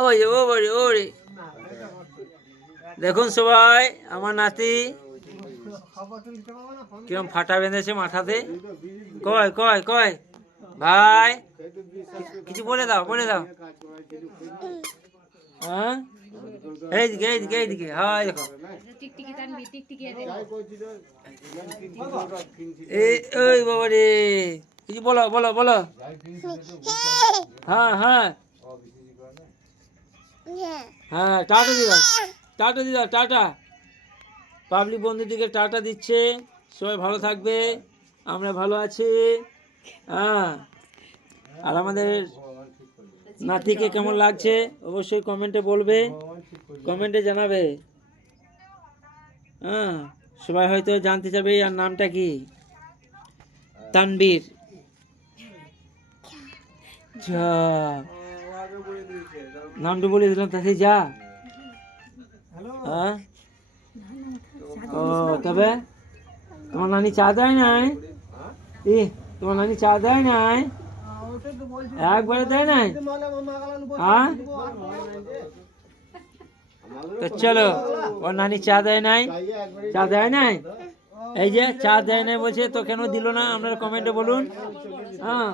ওরে ওরে ওরে, দেখুন সবাই আমার নাতি কিরম ফাটা বেঁধেছে মাথাতে। কয় কয় কয় ভাই, কিছু বলে দাও, বলে দাও। হ্যাঁ, এইদিকে এইদিকে এইদিকে, হয় দেখো। ওই বাবা রে, কিছু বলো বলো বলো। হ্যাঁ হ্যাঁ হ্যাঁ, টাটা দিয়ে দাও, টাটা দিয়ে দাও, টাটা। পাবলিক বন্ধুদিকে টাটা দিচ্ছে। সবাই ভালো থাকবে, আমরা ভালো আছি। হ্যাঁ, আর আমাদের নাতিকে কেমন লাগছে অবশ্যই কমেন্টে বলবে, কমেন্টে জানাবে। হ্যাঁ, সবাই হয়তো জানতে চাবে আর নামটা কি। তানবীর। যা, নামটা বলে দিলাম তাতে যা। হ্যাঁ, ও তবে তোমার নানি চা দেয় নাই? তোমার নানি চা দেয় নাই? একবারে দেয় নাই? হ্যাঁ, তো চলো, ওর নানি চা দেয় নাই, চা দেয় নাই, এই যে চা দেয় নাই বলছে, তো কেন দিল না আপনারা কমেন্টে বলুন। হ্যাঁ,